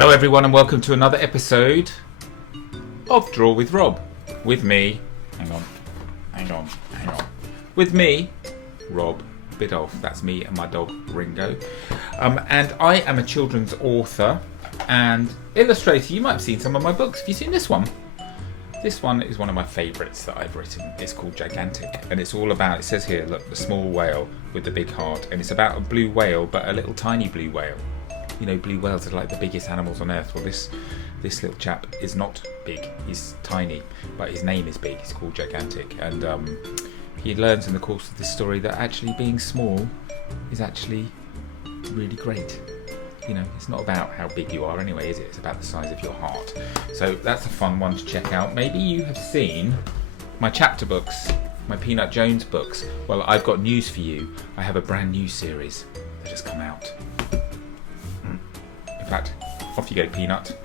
Hello everyone and welcome to another episode of Draw with Rob. With me, hang on. With me, Rob Biddulph. That's me and my dog Ringo. And I am a children's author and illustrator. You might have seen some of my books. Have you seen this one? This one is one of my favourites that I've written. It's called Gigantic, and it's all about, it says here, look, the small whale with the big heart, and it's about a blue whale, but a little tiny blue whale. You know, blue whales are like the biggest animals on earth. Well, this little chap is not big. He's tiny, but his name is big. He's called Gigantic, and he learns in the course of this story that actually being small is actually really great. You know, it's not about how big you are anyway, is it? It's about the size of your heart. So that's a fun one to check out. Maybe you have seen my chapter books, my Peanut Jones books. Well, I've got news for you. I have a brand new series that has come out. In fact, off you go, Peanut.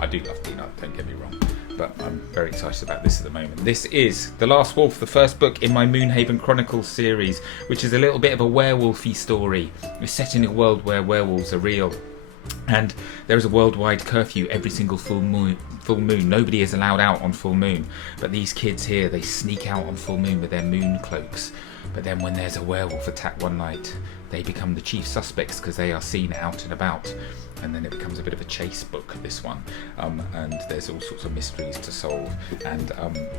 I do love Peanut, don't get me wrong. But I'm very excited about this at the moment. This is The Last Wolf, the first book in my Moonhaven Chronicles series, which is a little bit of a werewolfy story. It's set in a world where werewolves are real. And there is a worldwide curfew every single full moon. Nobody is allowed out on full moon. But these kids here, they sneak out on full moon with their moon cloaks. But then when there's a werewolf attack one night, they become the chief suspects because they are seen out and about. And then it becomes a bit of a chase book, this one. And there's all sorts of mysteries to solve. And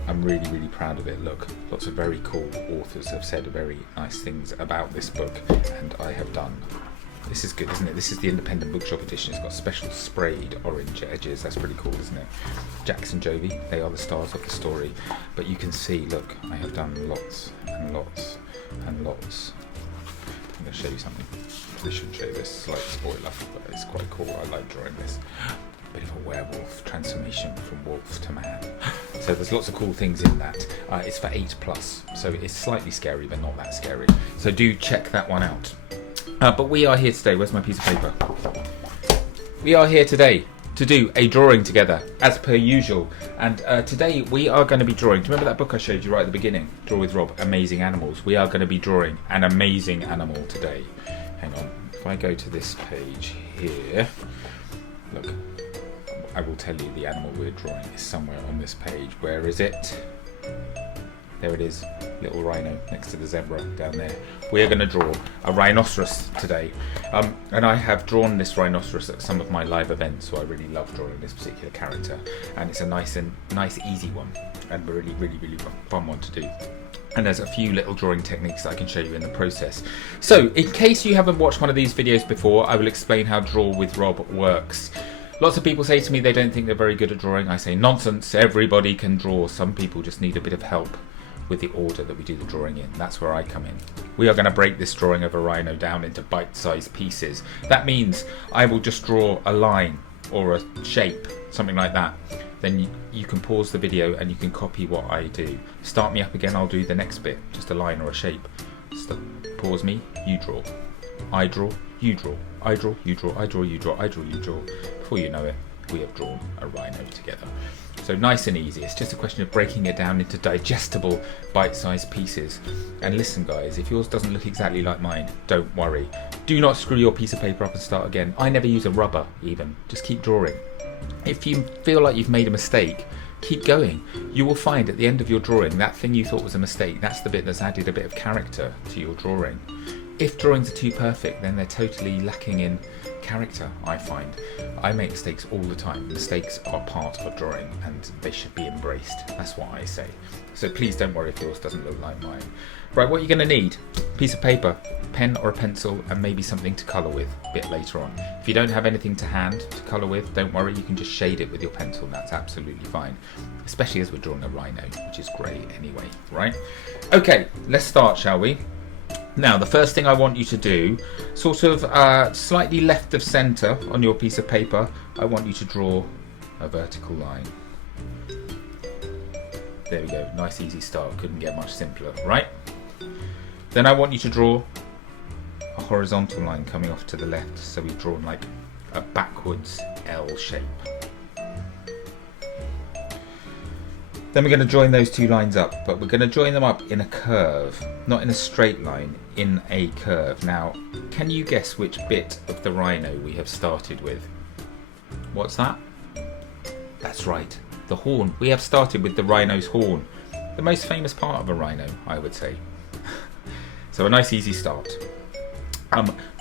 I'm really, really proud of it. Look, lots of very cool authors have said very nice things about this book. And I have done. This is good, isn't it? This is the independent bookshop edition. It's got special sprayed orange edges. That's pretty cool, isn't it? Jax and Jodie, they are the stars of the story. But you can see, look, I have done lots and lots and lots. I'm going to show you something. I shouldn't show you this, slight spoiler, but it's quite cool. I like drawing this. Bit of a werewolf transformation from wolf to man. So there's lots of cool things in that. It's for 8+, so it's slightly scary, but not that scary. So do check that one out. But we are here today. Where's my piece of paper? We are here today to do a drawing together, as per usual. And today we are going to be drawing. Do you remember that book I showed you right at the beginning? Draw with Rob, Amazing Animals. We are going to be drawing an amazing animal today. Hang on. If I go to this page here, look, I will tell you the animal we're drawing is somewhere on this page. Where is it? There it is, little rhino next to the zebra down there. We are going to draw a rhinoceros today. And I have drawn this rhinoceros at some of my live events, so I really love drawing this particular character. And it's a nice, easy one, and really, really, really fun one to do. And there's a few little drawing techniques that I can show you in the process. So, in case you haven't watched one of these videos before, I will explain how Draw with Rob works. Lots of people say to me they don't think they're very good at drawing. I say, nonsense, everybody can draw. Some people just need a bit of help with the order that we do the drawing in. That's where I come in. We are going to break this drawing of a rhino down into bite-sized pieces. That means I will just draw a line or a shape, something like that. Then you can pause the video and you can copy what I do. Start me up again, I'll do the next bit, just a line or a shape. Pause me, you draw. I draw, you draw. I draw, you draw, I draw, you draw, I draw, you draw. Before you know it, we have drawn a rhino together. So nice and easy. It's just a question of breaking it down into digestible, bite-sized pieces. And listen, guys, if yours doesn't look exactly like mine, don't worry. Do not screw your piece of paper up and start again. I never use a rubber, even. Just keep drawing. If you feel like you've made a mistake, keep going. You will find at the end of your drawing, that thing you thought was a mistake, that's the bit that's added a bit of character to your drawing. If drawings are too perfect, then they're totally lacking in character, I find. I make mistakes all the time. Mistakes are part of drawing and they should be embraced. That's what I say. So please don't worry if yours doesn't look like mine. Right, what you're going to need, piece of paper, pen or a pencil, and maybe something to colour with a bit later on. If you don't have anything to hand to colour with, don't worry, you can just shade it with your pencil and that's absolutely fine. Especially as we're drawing a rhino, which is grey anyway, right? Okay, let's start, shall we? Now, the first thing I want you to do, sort of slightly left of centre on your piece of paper, I want you to draw a vertical line. There we go, nice easy start, couldn't get much simpler, right? Then I want you to draw a horizontal line coming off to the left, so we've drawn like a backwards L shape. Then we're going to join those two lines up, but we're going to join them up in a curve, not in a straight line, in a curve. Now, can you guess which bit of the rhino we have started with? What's that? That's right, the horn. We have started with the rhino's horn, the most famous part of a rhino, I would say. So a nice easy start.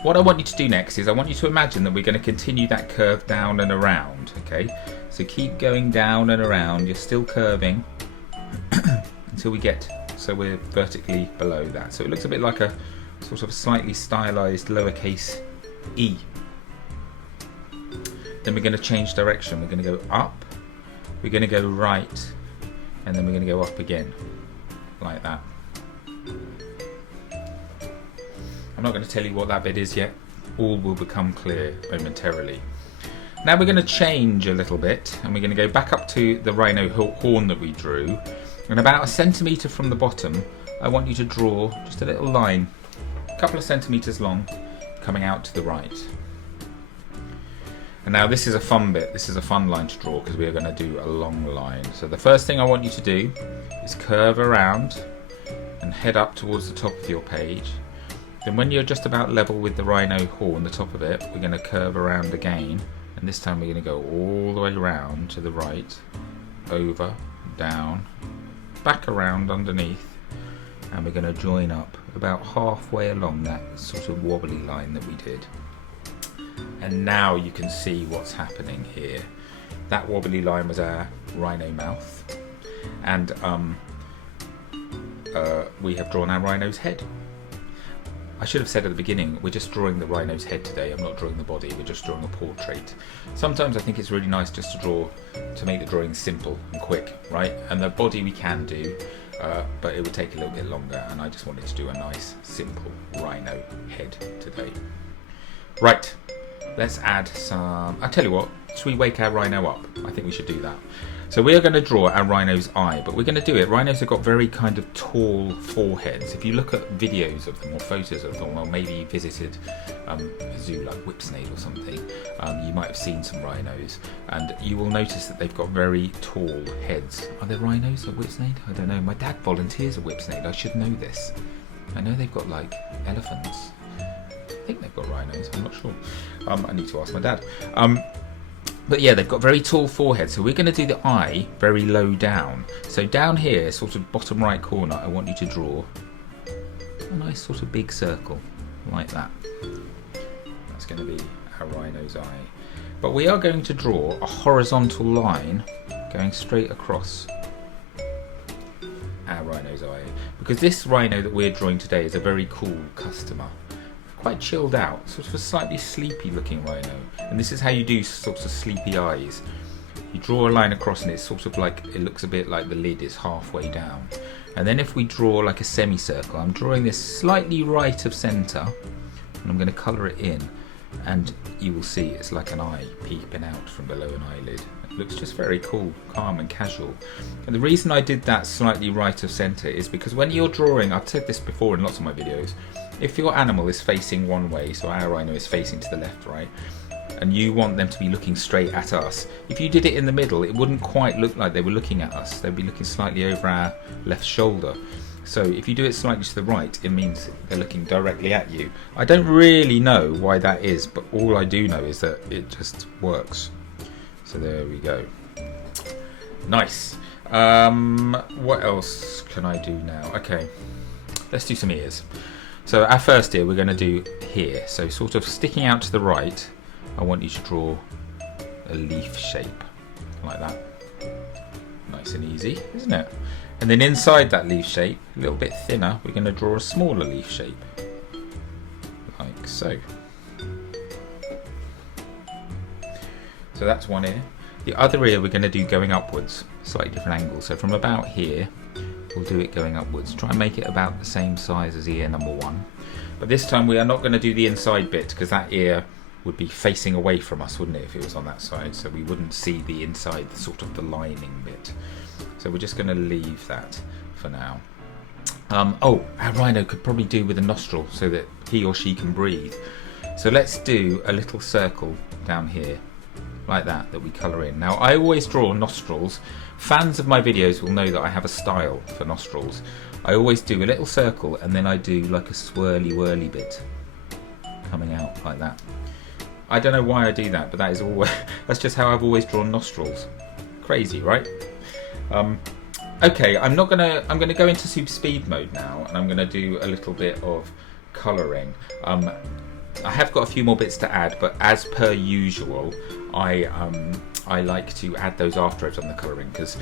What I want you to do next is I want you to imagine that we're going to continue that curve down and around, okay? So keep going down and around, you're still curving until we get, so we're vertically below that. So it looks a bit like a sort of slightly stylized lowercase e. Then we're going to change direction, we're going to go up, we're going to go right, and then we're going to go up again, like that. I'm not going to tell you what that bit is yet, all will become clear momentarily. Now we're going to change a little bit, and we're going to go back up to the rhino horn that we drew, and about 1 centimetre from the bottom I want you to draw just a little line, a couple of centimetres long, coming out to the right. And now this is a fun bit, this is a fun line to draw because we are going to do a long line. So the first thing I want you to do is curve around and head up towards the top of your page. Then when you're just about level with the rhino horn, the top of it, we're going to curve around again, and this time we're going to go all the way around to the right, over, down, back around underneath, and we're going to join up about halfway along that sort of wobbly line that we did. And now you can see what's happening here. That wobbly line was our rhino mouth, and we have drawn our rhino's head. I should have said at the beginning, we're just drawing the rhino's head today. I'm not drawing the body, we're just drawing a portrait. Sometimes I think it's really nice just to draw, to make the drawing simple and quick, right? And the body we can do, but it would take a little bit longer, and I just wanted to do a nice, simple rhino head today. Right, let's add some, I'll tell you what, should we wake our rhino up? I think we should do that. So we are going to draw our rhino's eye, but we're going to do it. Rhinos have got very kind of tall foreheads. If you look at videos of them or photos of them, or maybe you visited a zoo like Whipsnade or something, you might have seen some rhinos, and you will notice that they've got very tall heads. Are there rhinos at Whipsnade? I don't know. My dad volunteers at Whipsnade. I should know this. I know they've got like elephants. I think they've got rhinos. I'm not sure. I need to ask my dad. But yeah, they've got very tall foreheads, so we're going to do the eye very low down. So down here, sort of bottom right corner, I want you to draw a nice sort of big circle, like that. That's going to be our rhino's eye. But we are going to draw a horizontal line going straight across our rhino's eye, because this rhino that we're drawing today is a very cool customer. Quite chilled out, sort of a slightly sleepy looking rhino, and this is how you do sorts of sleepy eyes. You draw a line across and it's sort of like, it looks a bit like the lid is halfway down, and then if we draw like a semicircle, I'm drawing this slightly right of centre, and I'm going to colour it in, and you will see it's like an eye peeping out from below an eyelid. It looks just very cool, calm and casual. And the reason I did that slightly right of centre is because when you're drawing, I've said this before in lots of my videos, if your animal is facing one way, so our rhino is facing to the left, right, and you want them to be looking straight at us, if you did it in the middle, it wouldn't quite look like they were looking at us. They'd be looking slightly over our left shoulder. So if you do it slightly to the right, it means they're looking directly at you. I don't really know why that is, but all I do know is that it just works. So there we go. Nice. What else can I do now? Okay, let's do some ears. So our first ear we're going to do here. So sort of sticking out to the right, I want you to draw a leaf shape, like that. Nice and easy, isn't it? And then inside that leaf shape, a little bit thinner, we're going to draw a smaller leaf shape, like so. So that's one ear. The other ear we're going to do going upwards, slightly different angle. So from about here, we'll do it going upwards. Try and make it about the same size as ear number one. But this time we are not going to do the inside bit, because that ear would be facing away from us, wouldn't it, if it was on that side? So we wouldn't see the inside, the sort of the lining bit. So we're just going to leave that for now. Oh, our rhino could probably do with a nostril so that he or she can breathe. So let's do a little circle down here, like that we colour in. Now I always draw nostrils. Fans of my videos will know that I have a style for nostrils. I always do a little circle and then I do like a swirly whirly bit coming out like that. I don't know why I do that, but that is always that's just how I've always drawn nostrils. Crazy, right? Okay, I'm gonna go into super speed mode now, and I'm gonna do a little bit of colouring. I have got a few more bits to add, but as per usual, I like to add those after I've done the colouring, because,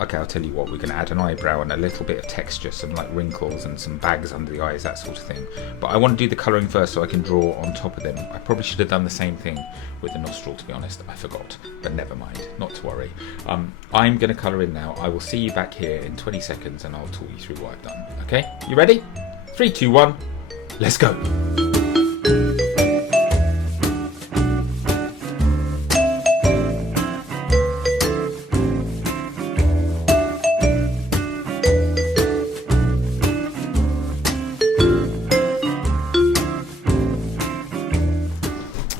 okay, I'll tell you what, we're going to add an eyebrow and a little bit of texture, some like wrinkles and some bags under the eyes, that sort of thing. But I want to do the colouring first so I can draw on top of them. I probably should have done the same thing with the nostril, to be honest. I forgot, but never mind, not to worry. I'm going to colour in now. I will see you back here in 20 seconds and I'll talk you through what I've done. Okay, you ready? 3, 2, 1, let's go.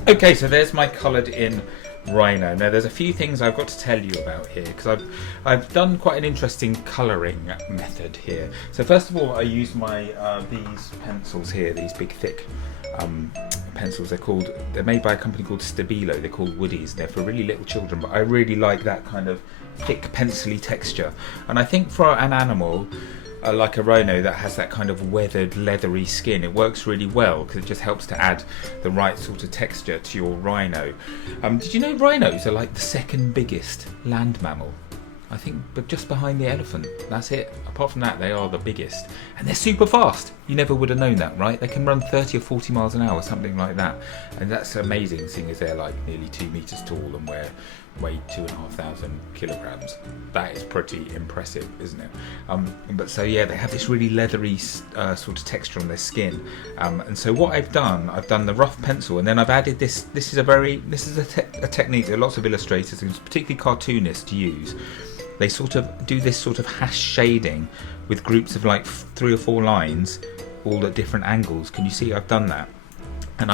Okay, so there's my coloured in rhino. Now there's a few things I've got to tell you about here, because I've done quite an interesting colouring method here. So first of all, I use my these pencils here, these big thick pencils. They're made by a company called Stabilo. They're called Woodies, and they're for really little children, but I really like that kind of thick pencily texture. And I think for an animal like a rhino that has that kind of weathered leathery skin, it works really well because it just helps to add the right sort of texture to your rhino. Did you know rhinos are like the second biggest land mammal? I think, but just behind the elephant. That's it. Apart from that, they are the biggest. And they're super fast. You never would have known that, right? They can run 30 or 40 miles an hour, something like that. And that's amazing, seeing as they're like nearly 2 meters tall and weigh 2,500 kilograms. That is pretty impressive, isn't it? But so yeah, they have this really leathery sort of texture on their skin. And so what I've done the rough pencil, and then I've added this. This is a technique that lots of illustrators, and particularly cartoonists, use. They sort of do this sort of hash shading with groups of like 3 or 4 lines, all at different angles. Can you see I've done that? And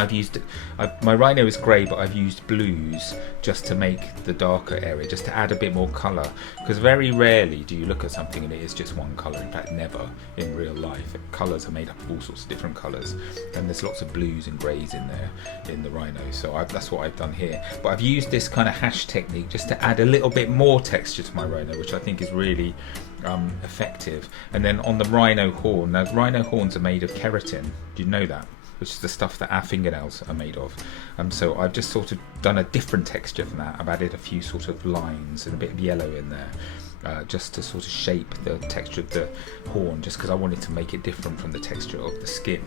my rhino is grey, but I've used blues just to make the darker area, just to add a bit more colour. Because very rarely do you look at something and it is just one colour. In fact, never in real life. Colours are made up of all sorts of different colours, and there's lots of blues and greys in there in the rhino. So that's what I've done here. But I've used this kind of hash technique just to add a little bit more texture to my rhino, which I think is really effective. And then on the rhino horn, now rhino horns are made of keratin. Do you know that? Which is the stuff that our fingernails are made of. So I've just sort of done a different texture from that. I've added a few sort of lines and a bit of yellow in there, just to sort of shape the texture of the horn, just because I wanted to make it different from the texture of the skin.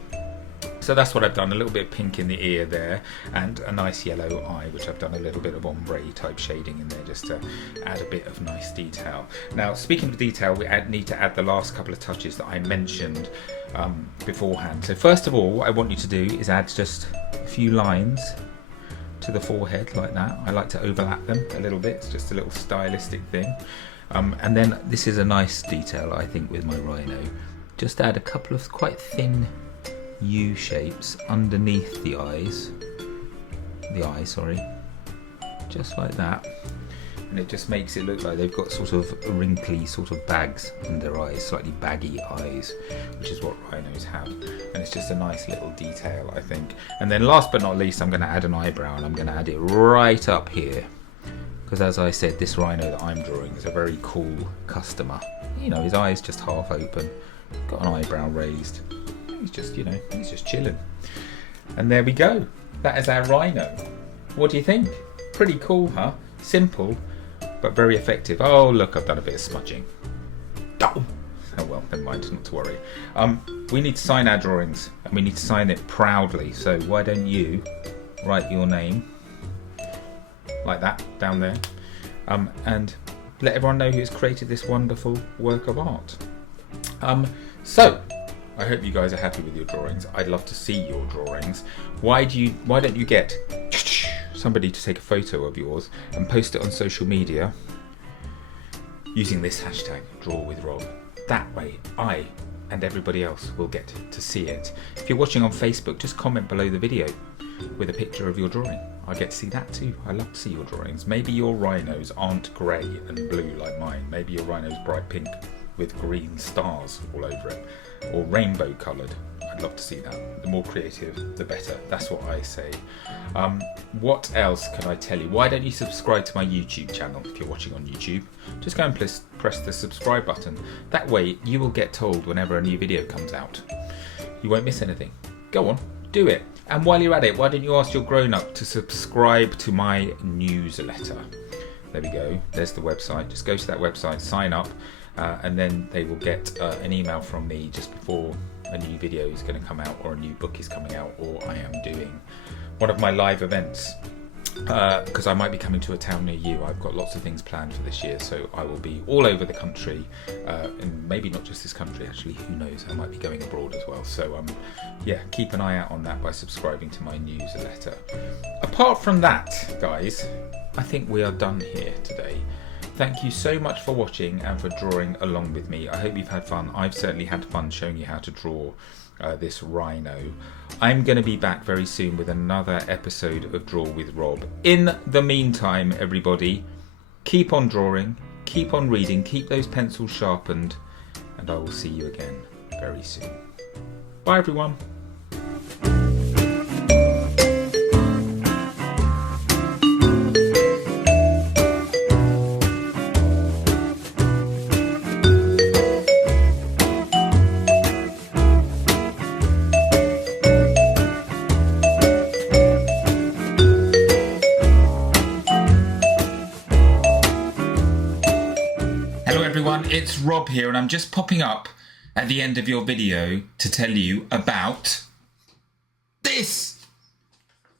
So that's what I've done, a little bit of pink in the ear there, and a nice yellow eye, which I've done a little bit of ombre type shading in there, just to add a bit of nice detail. Now, speaking of detail, we need to add the last couple of touches that I mentioned beforehand. So first of all, what I want you to do is add just a few lines to the forehead like that. I like to overlap them a little bit. It's just a little stylistic thing. And then this is a nice detail, I think, with my rhino. Just add a couple of quite thin U shapes underneath the eyes, just like that, and it just makes it look like they've got sort of wrinkly sort of bags under their eyes, slightly baggy eyes, which is what rhinos have, and it's just a nice little detail, I think. And then last but not least, I'm going to add an eyebrow, and I'm going to add it right up here, because as I said, this rhino that I'm drawing is a very cool customer. You know, his eyes just half open, got an eyebrow raised. He's just chilling. And there we go. That is our rhino. What do you think? Pretty cool, huh? Simple, but very effective. Oh, look, I've done a bit of smudging. Oh well, never mind, not to worry. We need to sign our drawings, and we need to sign it proudly. So why don't you write your name like that down there, and let everyone know who's created this wonderful work of art. So I hope you guys are happy with your drawings. I'd love to see your drawings. Why don't you get somebody to take a photo of yours and post it on social media using this hashtag #DrawWithRob. That way I and everybody else will get to see it. If you're watching on Facebook, just comment below the video with a picture of your drawing. I get to see that too. I love to see your drawings. Maybe your rhinos aren't grey and blue like mine. Maybe your rhino's bright pink with green stars all over it, or rainbow coloured. I'd love to see that. The more creative, the better. That's what I say. What else can I tell you? Why don't you subscribe to my YouTube channel if you're watching on YouTube? Just go and press the subscribe button. That way you will get told whenever a new video comes out. You won't miss anything. Go on, do it. And while you're at it, why don't you ask your grown-up to subscribe to my newsletter? There we go. There's the website. Just go to that website, sign up, and then they will get an email from me just before a new video is going to come out, or a new book is coming out, or I am doing one of my live events, because I might be coming to a town near you. I've got lots of things planned for this year, so I will be all over the country, and maybe not just this country, actually, who knows, I might be going abroad as well. So yeah, keep an eye out on that by subscribing to my newsletter. Apart from that, guys, I think we are done here today. Thank you so much for watching and for drawing along with me. I hope you've had fun. I've certainly had fun showing you how to draw this rhino. I'm going to be back very soon with another episode of Draw with Rob. In the meantime, everybody, keep on drawing, keep on reading, keep those pencils sharpened, and I will see you again very soon. Bye, everyone. It's Rob here, and I'm just popping up at the end of your video to tell you about this,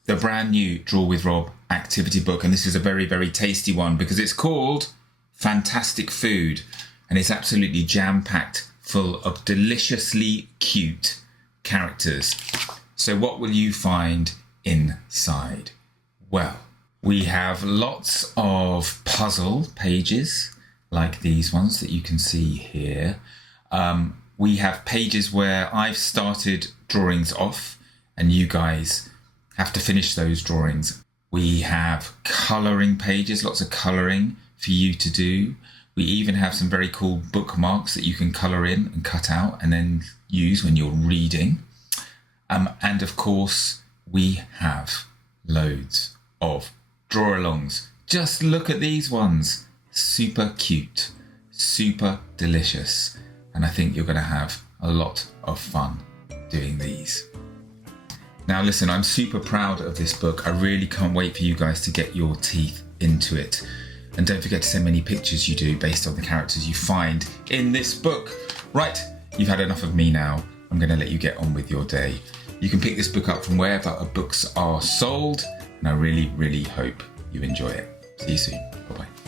the brand new Draw with Rob activity book. And this is a very, very tasty one because it's called Fantastic Food, and it's absolutely jam-packed full of deliciously cute characters. So what will you find inside? Well, we have lots of puzzle pages, like these ones that you can see here. We have pages where I've started drawings off and you guys have to finish those drawings. We have colouring pages, lots of colouring for you to do. We even have some very cool bookmarks that you can colour in and cut out and then use when you're reading. And of course, we have loads of draw-alongs. Just look at these ones. Super cute, super delicious, and I think you're going to have a lot of fun doing these. Now listen, I'm super proud of this book. I really can't wait for you guys to get your teeth into it. And don't forget to send me any pictures you do based on the characters you find in this book. Right, you've had enough of me now. I'm going to let you get on with your day. You can pick this book up from wherever books are sold, and I really, really hope you enjoy it. See you soon. Bye-bye.